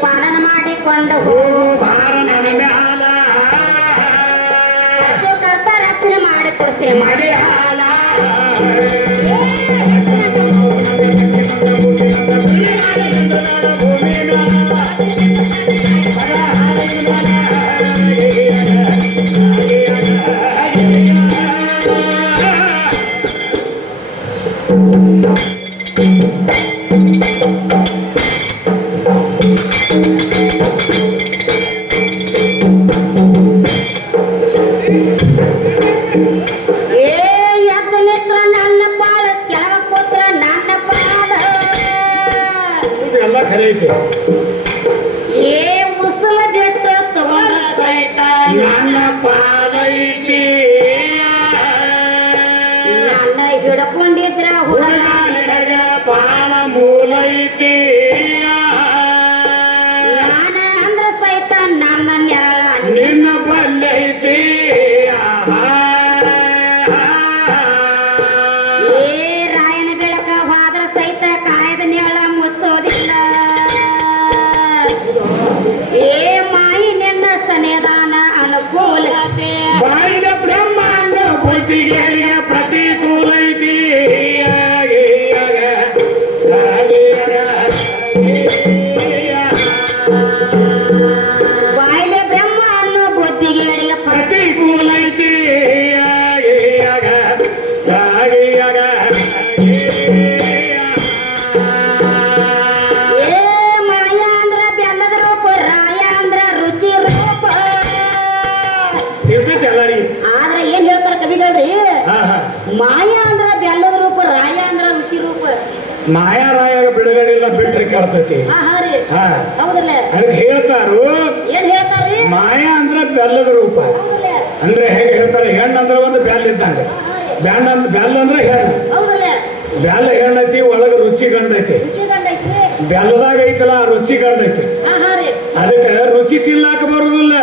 ಪಾಲನ ಮಾಡಿಕೊಂಡು ಕರ್ತ ರಕ್ಷಣೆ ಮಾಡಿ ಕೊಡ್ತೇನೆ ಮಾಡಿ ಹಾಲ ಮುಸಲ ಜಟ್ಟ ತಗೊಂಡ್ರ ಸೈಟ ನನ್ನ ಪಾದ ಐತಿ ನನ್ನ ಹಿಡ್ಕೊಂಡಿದ್ರ ಹುಡುಗ ಪಾಲ ಮೂಲ ಐತಿ ನಾನ ಅಂದ್ರ ಸೈತ ನನ್ನ ನೆರಳ ನಿನ್ನ ಬಲ್ಲೈತಿ ರಾಯನ ಬೆಳಕ ಹೋದ್ರ ಸೈತ ಕಾಯದ ನೆರಳ ಮುಚ್ಚೋದಿಲ್ಲ ಮಾಯಿ ನಿನ್ನ ಸನ್ನಿಧಾನ ಅನುಕೂಲ ಬಾಯಿಲ ಬ್ರಹ್ಮಾಂಡ ಬುದ್ಧಿಗೆ ಪ್ರತಿಕೂಲ ಐತಿ ಬಾಯಿಲ ಬ್ರಹ್ಮಾಂಡ ಬುದ್ಧಿಗೆ ಪ್ರತಿಕೂಲ ಐತಿ ಆದ್ರೆ ಏನ್ ಹೇಳ್ತಾರ ಕವಿಗಳ್ರಿ ಮಾಯಾ ಅಂದ್ರ ಬೆಲ್ಲದ ರೂಪ ರಾಯ ಅಂದ್ರ ರುಚಿ ರೂಪ ಮಾಯಾ ರಾಯ ಬಿಡುಗಡೆಲ್ಲ ಬಿಟ್ರೆ ಕೇಳ್ತೈತಿ ಹೌದಲ್ಲ ಅದಕ್ಕೆ ಹೇಳ್ತಾರು ಏನ್ ಹೇಳ್ತಾರ್ರಿ ಮಾಯಾ ಅಂದ್ರ ಬೆಲ್ಲದ ರೂಪ ಅಂದ್ರೆ ಹೇಗೆ ಹೇಳ್ತಾರೆ ಹೆಣ್ಣು ಅಂದ್ರೆ ಒಂದು ಬೆಲ್ಲ ಇದ್ದಂಗ ಬೆಲ್ಲ ಅಂದ್ರೆ ಹೆಣ್ಣು ಬೆಲ್ಲ ಹೆಣ್ಣೈತಿ ಒಳಗ ರುಚಿ ಗಂಡೈತಿ ಬೆಲ್ಲದಾಗ ಐತಲ್ಲ ರುಚಿ ಗಂಡೈತಿ ಅದಕ್ಕೆ ರುಚಿ ತಿನ್ನಾಕ ಬರುದಿಲ್ಲ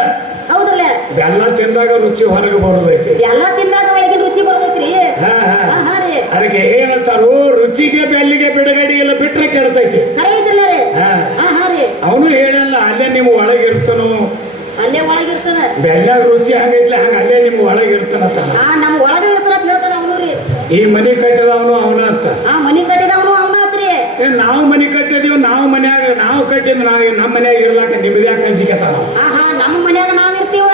ಬೆಲ್ಲ ತಿಂದಾಗ ರುಚಿ ಹೊರಗೆ ಬರುದೈತಿ ಬೆಲ್ಲ ತಿಂದಾಗ ಒಳಗಿನ ರುಚಿ ಬರ್ತೈತ್ರಿ ಅದಕ್ಕೆ ಏನಂತಾರು ರುಚಿಗೆ ಬೆಲ್ಲಿಗೆ ಬಿಡುಗಡೆ ಎಲ್ಲ ಬಿಟ್ರೆ ಕೆಡ್ತೈತಿ ಅವನು ಹೇಳಲ್ಲ ಅಲ್ಲೇ ನಿಮ್ಮ ಒಳಗಿರ್ತಾನು ಅಲ್ಲೇ ಒಳಗಿರ್ತಾನ ಬೆಲ್ಲಾಗ ರುಚಿ ಹಂಗೈತ್ಲೆ ಹಂಗ ಅಲ್ಲೇ ನಿಮ್ಮ ಒಳಗಿರ್ತಾನಂತ ನಮ್ಮ ಒಳಗೆ ಇರ್ತಾನ ಹೇಳ್ತಾನ ಅವನು ರೀ ಈ ಮನಿ ಕಟ್ಟಿದವನು ಅವನ ಅಂತ ಮನಿ ಕಟ್ಟಿದವನು ಅವನ ಆತ್ರಿ ನಾವು ಮನಿ ಕಟ್ಟಿದೀವಿ ನಾವು ಮನ್ಯಾಗ ನಾವು ಕಟ್ಟಿದ್ ನಾವು ನಮ್ಮ ಮನ್ಯಾಗ ಇರ್ಲಾಕ ನಿಮ್ದು ಯಾಕೆ ಹಂಚಿಕೆತಾನ ನಮ್ಮ ಮನ್ಯಾಗ ನಾವ್ ಇರ್ತೀವ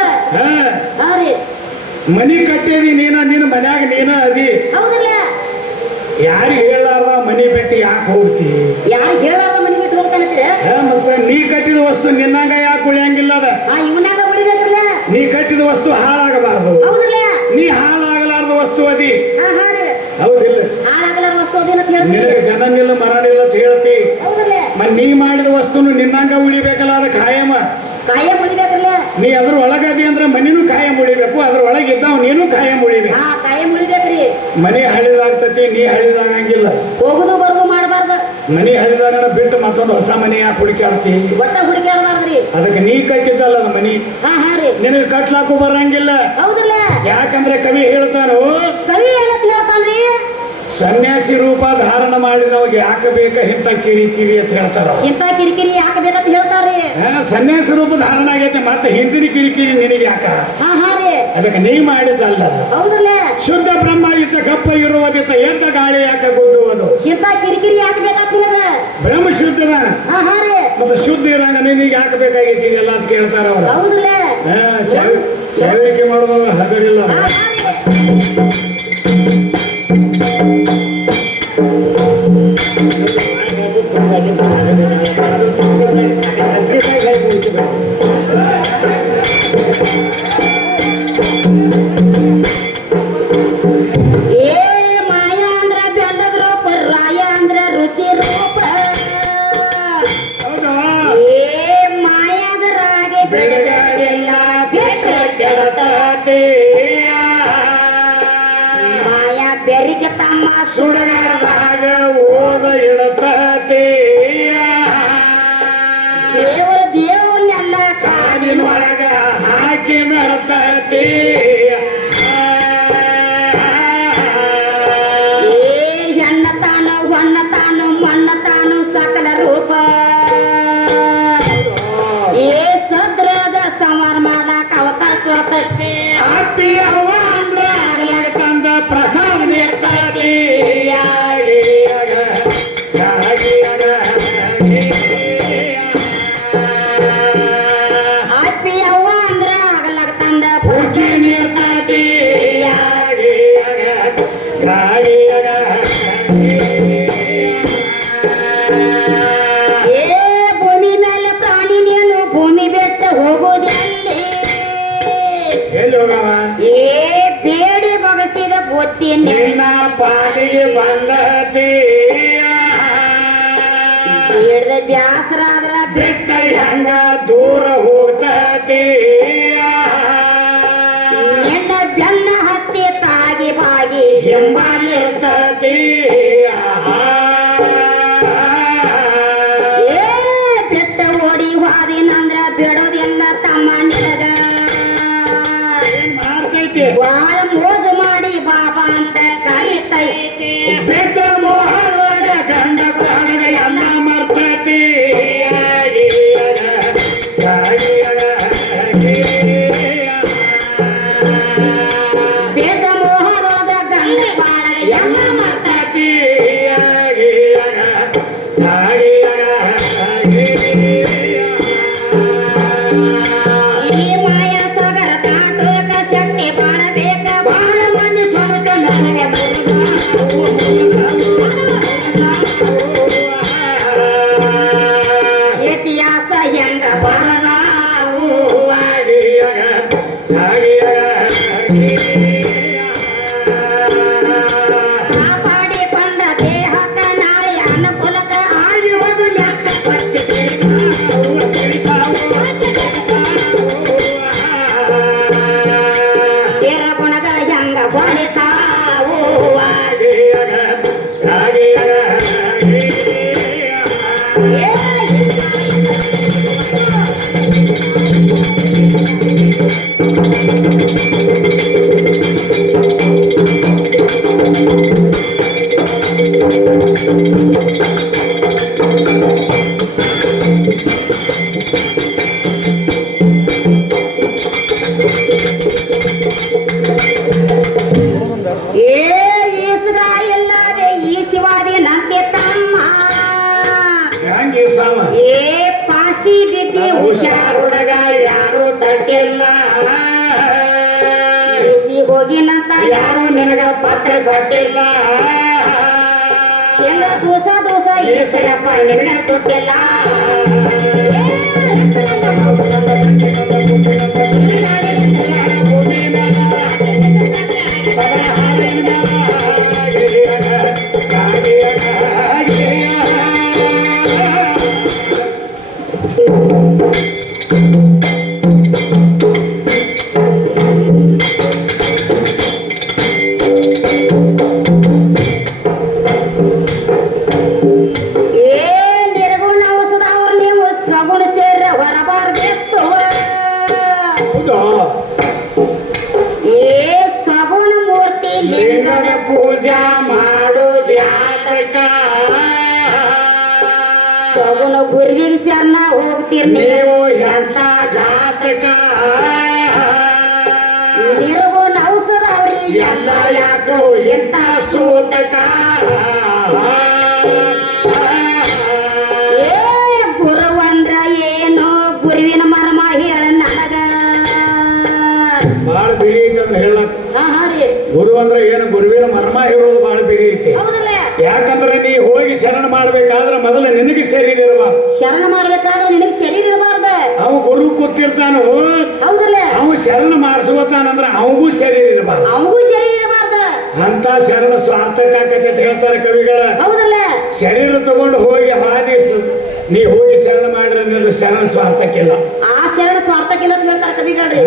ಮನಿ ಕಟ್ಟಿದಿ ನಿನ್ನ ಮನ್ಯಾಗ ನೀನ ಅದಿ ಯಾರಿಗೆ ಹೇಳಾರ್ದ ಮನಿ ಬಿಟ್ಟು ಯಾಕೆ ಹೋಗ್ತಿ ಯಾರಿಗೆ ಹೇಳಾರ್ದ ಮನಿ ಬಿಟ್ಟು ಹೋಗ್ತಾನತ್ರಿ ಮತ್ತೆ ನೀ ಕಟ್ಟಿದ ವಸ್ತು ನಿನ್ನಂಗ ಯಾಕೆ ಉಳಿಯಂಗಿಲ್ಲ ಅದ ಇವನಾಗ ಉಳಿಬೇಕ್ರಲ್ಲ ನೀ ಕಟ್ಟಿದ ವಸ್ತು ಹಾಳಾಗಬಾರ್ದು ನೀ ಹಾಳಾಗಲಾರ್ದ ವಸ್ತು ಅದಿ ಹೌದಿಲ್ಲ ಹಾಳಾಗಲಾರ್ದ ವಸ್ತು ಅದಿ ನಿನಗೆ ಜನನಿಲ್ಲ ಮರಣಿಲ್ಲ ಅಂತ ಹೇಳ್ತಿ ನೀ ಮಾಡಿದ ವಸ್ತುನು ನಿನ್ನಂಗ ಉಳಿಬೇಕಲ್ಲ ಅದ ಕಾಯಮ ಉಳಿಬೇಕಲ್ಲ ನೀ ಅದ್ರ ಒಳಗದಿ ಅಂದ್ರೆ ಮನಿನೂ ಕಾಯಂ ಉಳಿಬೇಕು ಅದ್ರ ಒಳಗಿದ್ದಾವ್ ನೀನು ಕಾಯಂ ಉಳಿಬೇಕು ಉಳಿಬೇಕ್ರಿ ಮನಿ ಹಳಿದಾಗ್ತತಿ ನೀ ಹಳಿದಾಗಂಗಿಲ್ಲ ಹೋಗುದು ಬರುದು ಮಾಡಬಾರ್ದು ಮನಿ ಹಳಿದಾಗ ಬಿಟ್ಟು ಮತ್ತೊಂದು ಹೊಸ ಮನಿ ಯಾಕೆ ಹುಡುಕಾಡ್ತಿ ಒಟ್ಟ ಹುಡುಕಾಡಬಾರ್ದ್ರಿ ಅದಕ್ಕೆ ನೀ ಕಟ್ಟಿದ್ದಲ್ಲ ಅದ ಮನಿ ನಿನಗೆ ಕಟ್ಲಾಕು ಬರಂಗಿಲ್ಲ ಹೌದಿಲ್ಲ ಯಾಕಂದ್ರೆ ಕವಿ ಹೇಳ್ತಾನು ಕವಿ ಏನಂತ ಹೇಳ್ತಾನ್ರಿ ಸನ್ಯಾಸಿ ರೂಪ ಧಾರಣ ಮಾಡಿದವಾಗ ಯಾಕೆ ಬೇಕ ಇಂಥ ಕಿರಿಕಿರಿ ಅಂತ ಹೇಳ್ತಾರ ಇಂಥ ಕಿರಿಕಿರಿ ಯಾಕೆ ಬೇಕಂತ ಹೇಳ್ತಾರೆ ಸನ್ಯಾಸಿ ರೂಪ ಧಾರಣ ಆಗೈತೆ ಮತ್ತೆ ಹಿಂದಿನ ಕಿರಿಕಿರಿ ನಿನಗೆ ಯಾಕ ಅದಕ್ಕೆ ನೀ ಮಾಡಿದ್ದಲ್ಲ ಹೌದಲ್ಲ ಶುದ್ಧ ಬ್ರಹ್ಮ ಇತ್ತ ಕಪ್ಪ ಇರುವುದಿತ್ತ ಎಂತ ಗಾಳಿ ಯಾಕೆ ಗೊತ್ತುವುದು ಇಂಥ ಕಿರಿಕಿರಿ ಯಾಕೆ ಬೇಕಂತ ಬ್ರಹ್ಮ ಶುದ್ಧದ ಮತ್ತೆ ಶುದ್ಧ ಇರಂಗ ನಿನಗೆ ಯಾಕೆ ಬೇಕಾಗೈತಿ ಎಲ್ಲ ಅಂತ ಕೇಳ್ತಾರ ಅವರು ಹೌದಲ್ಲ ಸೇವರಿಕೆ ಮಾಡೋದು ಹಗರಿಲ್ಲ ಮಾಯಾ ಅಂದ್ರ ಬೆಲ್ಲದ ರೂಪ ರಾಯ ಅಂದ್ರ ರುಚಿ ರೂಪ ಸುಡಗಾಡದಾಗ ಓದ ಇಡತತಿ ದೇವ್ರನ್ನೆಲ್ಲ ಕಾದಿನೊಳಗ ಹಾಕಿ ನಡತತಿ ಹೆಣ್ಣ ತಾನು ಹೊಣ್ಣ ತಾನು ಮಣ್ಣ ತಾನು ಸಕಲ ರೂಪ ಸದ್ರದ ಸಂವಾರ ಮಾಡಾಕ ಅವತಾರ ಕೊಡ್ತೈತಿ ಅಪ್ಪಿ ಅವ್ವ ಅಂದ್ರೆ ಆಗ್ಲಾಗ ತಂದ ಪ್ರಸಾದ ನೀಡ್ತೈತಿ ಅಪ್ಪಿ ಅವ್ವ ಅಂದ್ರೆ ಆಗ್ಲಾಗ ತಂದ ಪೂಜೆ ನೀಡ್ತೈತಿ ಭೂಮಿ ಮೇಲೆ ಪ್ರಾಣಿ ನೀನು ಭೂಮಿ ಬೆಟ್ಟ ಹೋಗುವುದಲ್ಲಿ ಬೇಡಿ ಬಗಸಿದ ಬೊತ್ತಿ ನಿನ್ನ ಪಾಲಿಗೆ ಬಂದತಿ ಬೇಡದ ಬ್ಯಾಸರಾದ್ರ ಬೆಟ್ಟ ಹಂಗ ದೂರ ಹೋಗ್ತತಿ ನಿನ್ನ ಬೆನ್ನ ಹತ್ತಿ ತಾಗಿ ಬಾಗಿ ಹಿಂಬಾಲಿರ್ತತಿ ಬೆಟ್ಟ ಓಡಿ ಹಾದಿನಂದ್ರ ಬಿಡೋದಿಲ್ಲ ತಮ್ಮ ನಿನಗ ಬಾಳ ಮೋಜ ಮಾಡಿ ಬಾಬಾ ಅಂತ ಕರೀತೈತಿ ಬೆಟ್ಟ ಮೋಹದ ಗಂಡ ಪ್ರಾಣಿಗ ಎಲ್ಲ ಮರ್ತೈತಿ ಬೆಟ್ಟ ಮೋಹದೊಳಗ ಗಂಡ ಪ್ರಾಣಿಗ ಎಲ್ಲ ಮರ್ತೈತಿ ಈ ಮಾಯ ಸಾಗರ ದಾಟೋಕ ಶಕ್ತಿ ಬಾಳ ಬೇಕ ಬಾಳ ಮಂದಿ ಸ್ವರ್ಗ ನನಗೆ ಇತಿಹಾಸ ಹೆಂಗ ಬರದಾವು ಕಾಪಾಡಿಕೊಂಡ ದೇಹಕ್ಕ ನಾಳೆ ಅನುಕೂಲಕ ಆಯುವುದು ಲೆಕ್ಕ ಗುಣಗ ಹೆಂಗ ಹೊಡಿತಾವು ಈಸಗ ಇಲ್ಲದೆ ಈ ಶಿವಾದಿ ನಂತೆ ತಮ್ಮ ಪಾಸಿ ಬಿದ್ದಿ ಹುಷಾರ್ ಹುಡುಗ ಯಾರು ತಟ್ಟಿಲ್ಲ ಈಸಿ ಹೋಗಿನಂತ ಯಾರು ನಿನಗ ಪತ್ರ ಕೊಟ್ಟಿಲ್ಲ ಹೆಂಗ ದೂಸ ದೂಸ ಈಸರಪ್ಪ ನಿನ್ನ ತೊಟ್ಟಿಲ್ಲ ನಿರ್ಗುಣ ಔಷಧವ್ರು ನೀವು ಸಗುಣ ಸೇರ ಹೊರಬಾರ್ದಿತ್ತು ಸಗುಣ ಮೂರ್ತಿ ಲಿಂಗದ ಪೂಜಾ ಮಾಡೋದು ಯಾತಕ ಸಗುಣ ಗುರುವಿಗೆ ಶರಣ ಹೋಗ್ತೀರಿ ನೀವು ಎಂತ ಘಾತಕ ನಿರ್ಗುಣ ಔಷಧ ಅವ್ರಿಗೆ ಎಲ್ಲ ಯಾಕೋ ಎಂತ ಸೂತಕ ಗುರು ಅಂದ್ರ ಏನೋ ಗುರುವಿನ ಮರ್ಮ ಹೇಳ ನನಗ ಬಾಳ ಬಿಡಿ ಐತೆ ಹೇಳಕ್ ಗುರು ಅಂದ್ರೆ ಏನು ಗುರುವಿನ ಮರ್ಮ ಹೇಳೋದು ಬಾಳ ಬಿಡಿ ಐತಿ ಯಾಕಂದ್ರೆ ನೀ ಹೋಗಿ ಶರಣ ಮಾಡ್ಬೇಕಾದ್ರೆ ಮೊದಲು ನಿನಗೆ ಶರೀರ ಇರಬಾರ್ದು ಶರಣ ಮಾಡ್ಬೇಕಾದ್ರೆ ನಿನಗೆ ಶರೀರ ಇರಬಾರ್ದ ಅವ ಗುರು ಕೂತಿರ್ತಾನು ಹೌದಲ್ಲ ಅವ ಶರಣ ಮಾಡಿಸ್ಕೋತಾನಂದ್ರ ಅವಗೂ ಶರೀರ ಇರಬಾರ್ದು ಅವಗೂ ಶರೀರ ಇರಬಾರ್ದ ಅಂತ ಶರಣ ಸ್ವಾರ್ಥಕ್ಕಾಕತ್ತೆ ಅಂತ ಹೇಳ್ತಾರೆ ಕವಿಗಳ ಹೌದಲ್ಲ ಶರೀರ ತಗೊಂಡು ಹೋಗಿ ಹಾದಿ ನೀ ಹೋಗಿ ಶರಣ ಮಾಡ್ರೆ ನಿನ್ನ ಶರಣ ಸ್ವಾರ್ಥಕ್ಕಿಲ್ಲ ಆ ಶರಣ ಸ್ವಾರ್ಥಕ್ಕಿಲ್ಲ ಅಂತ ಹೇಳ್ತಾರೆ ಕವಿಗಳ್ರಿ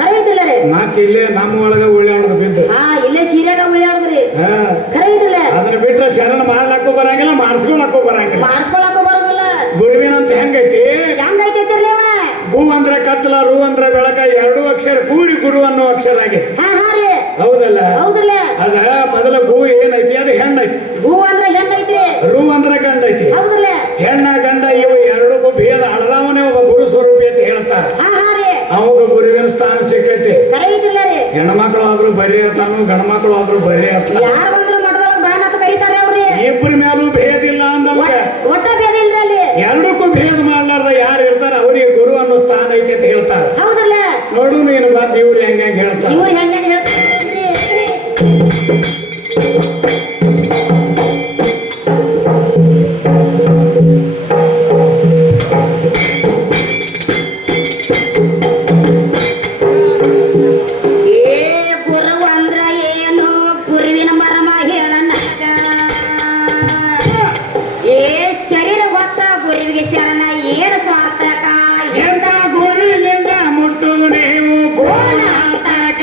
ಕರೆಯುತ್ತಿಲ್ಲ ಮಾತು ಇಲ್ಲೇ ನಮ್ಮ ಒಳಗ ಉಳ್ಳಾಡೋದು ಬಿದ್ದು ಇಲ್ಲೇ ಸೀರೆಗ ಉಳ್ಳಾಡೋದ್ರಿ ಕರೆಯುತ್ತಿಲ್ಲ ಶರಣ ಮಾಡ್ಲಕ್ಕೂ ಬರಂಗಿಲ್ಲ, ಮಾಡಿಸ್ಕೊಳಕ್ಕೂ ಬರಂಗಿಲ್ಲ. ಮಾಡಿಸ್ಕೊಳಕ್ಕೂ ಬರೋದಿಲ್ಲ. ಗುರುವಿನಂತ ಹೆಂಗೈತಿ? ಹೆಂಗೈತಿ ಗು ಅಂದ್ರೆ ಕತ್ತಲ, ರು ಅಂದ್ರೆ ಬೆಳಕ, ಎರಡೂ ಅಕ್ಷರ ಕೂಡಿ ಗುರು ಅನ್ನೋ ಅಕ್ಷರ ಆಗೈತಿ. ಹೌದಲ್ಲ? ಹೌದಲ್ಲ? ಅದ ಮೊದಲ ಗು ಏನೈತಿ? ಅದು ಹೆಣ್ಣೈತಿ. ಗು ಅಂದ್ರೆ ಹೆಣ್ಣೈತಿ, ರು ಅಂದ್ರೆ ಗಂಡೈತಿ. ಹೌದಲ್ಲ? ಹೆಣ್ಣ ಗಂಡ ಇವು ಎರಡಕ್ಕೂ ಭೇದ ಹಳದವನೇ ಒಬ್ಬ ಗುರು ಸ್ವರೂಪಿ ಅಂತ ಹೇಳ್ತಾರೆ. ಅವಾಗ ಗುರುವಿನ ಸ್ಥಾನ ಸಿಕ್ಕೈತಿ. ಹೆಣ್ಮಕ್ಳು ಆದ್ರೂ ಬರೀ ತಾನು, ಗಂಡ ಮಕ್ಳು ಆದ್ರೂ ಬರೀ ಇಬ್ಬರ ಮೇಲೂ ಭೇದ ಇಲ್ಲ ಅಂದವಾಗ ಒಟ್ಟ ಭೇದ ಇಲ್ಲ. ಎರಡಕ್ಕೂ ಭೇದ ಮಾಡ್ಲಾರ್ದ ಯಾರು ಇರ್ತಾರ ಅವರಿಗೆ ಗುರು ಅನ್ನೋ ಸ್ಥಾನ ಐತಿ ಅಂತ ಹೇಳ್ತಾರೆ. ಹೌದಲ್ಲ? ನೋಡು ನೀನು ಬಂದು ಇವ್ರು ಹೆಂಗ ಹೇಳ್ತಾರೆ. ಇವ್ರು ಹೆಂಗ ಹೇಳ್ತಾರೆ? ಶರಣ ಏನು ಸ್ವಾರ್ಥಕ ಎಂದ ಗುರುವಿನಿಂದ ಮುಟ್ಟು ನೀವು ಗೋನಾಟಕ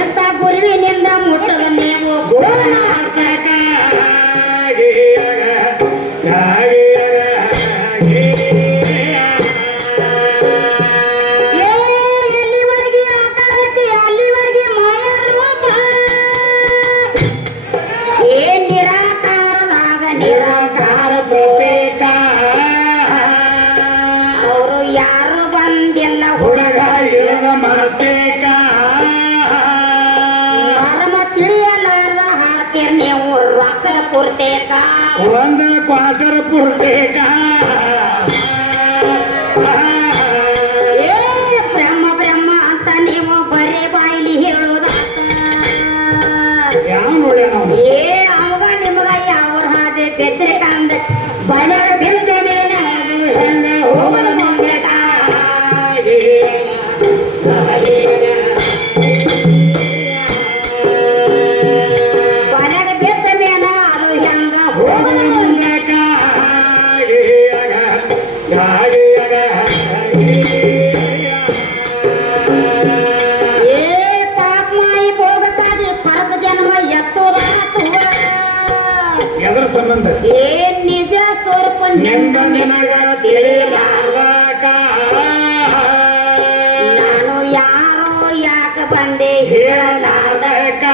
ಎಂತ ಗುರುವಿನಿಂದ ಮುಟ್ಟದ ನೀವು ಗೋನಾಟಕ ಒಂದು ಕ್ವಾರ್ಟರ್ ಪೂರ್ತೇಕ ಬ್ರಹ್ಮ ಬ್ರಹ್ಮ ಅಂತ ನೀವು ಬರೇ ಬಾಯಿಲಿ ಹೇಳೋದ ಯಾವ ನೋಡಿ ಅವಾಗ ನಿಮಗ ಯಾವ ಹಾದೆ ಬೆದ್ರೆ ಕಂದ ಬಲ ಬೆಂದ ಮೇಲೆ ಹೋಗಲು ಹೋಗ್ಬೇಕ ಏನ್ ನಿಜ ಸ್ವರೂಪ ನಿನಗ ತಿಳಿಲಾರ್ದಕ ನಾನು ಯಾರೋ ಯಾಕ ಬಂದೆ ಹೇಳಲಾರ್ದಕ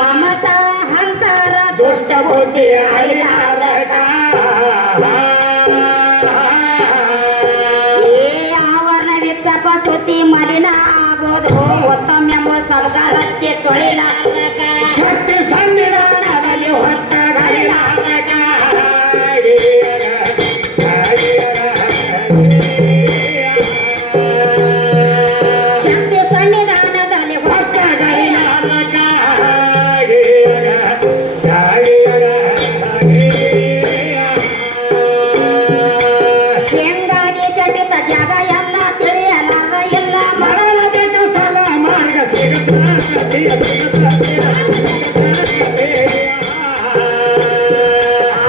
ಮಮತಾ ಹಂಕಾರ ದುಷ್ಟ ಬುದ್ಧಿ ಅರಿಲಾರ್ದಕ ಆವರಣ ವಿಕ್ಷೇಪ ಸುದ್ದಿ ಮಲಿನ ಆಗೋದು ಒತ್ತೊಮ್ಮೆಂಬ ಸರ್ಕಾರ ತೊಳಿಲ ಶಕ್ತಿ ಸನ್ನಿಧಾನದಲ್ಲಿ ಹೊತ್ತ ಗಡಿಲಾರ್ದಕ ಶಕ್ತಿ ಸನ್ನಿಧಾನದಲ್ಲಿ ಹೊತ್ತ ಗಡಿಲಾರ್ದಕ ಹೆಂಗಾಗಿ ಕಟ್ಟಿದ ಜಾಗ ಎಲ್ಲ ತಿಳಿಯಲಾರ ಎಲ್ಲ ಮಾಡಲಬೇಕು ಸಲ ಮಾರ್ಗ ಸಿಗುತ್ತ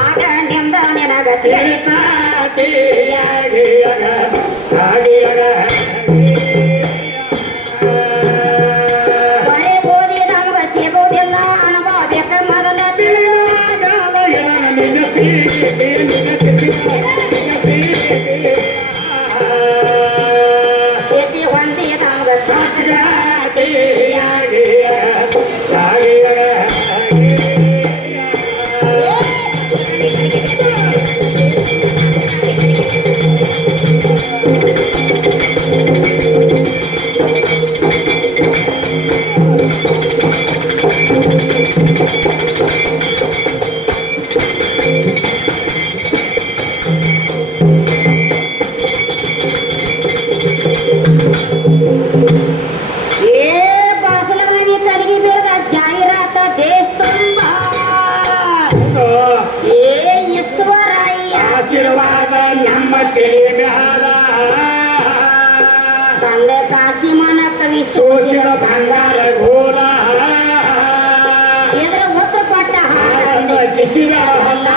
ಆಗ ನಿಂದ ನಿನಗ ತಿಳಿತಾತಿ ಬರೇ ಓದಿ ನಮಗ ಸಿಗೋದಿಲ್ಲ ಅನುಭವಿಕ ಮೊದಲ ಸ್ಥಿತಿ ಹೊಂದಿ ನಮಗ ಸಾಧ್ಯಾತಿ ಬಾಸಲಗಾವಿ ಕಲಿಗೆ ಬೇಗ ಜಾಹೀರಾತ ದೇಶ ತುಂಬ ಈಶ್ವರಯ್ಯ ಆಶೀರ್ವಾದ ನಮ್ಮ ತಲೆ ಮ್ಯಾಲ ತಂದೆ ಕಾಸಿಮನ ಕವಿ ಸೋಸಿದ ಬಂಗಾರ ಗೋಲ ಎದುರ ಉತ್ತರ ಪಟ್ಟ ಹಾಡ ಕಿಸಿದ ಹೊಲ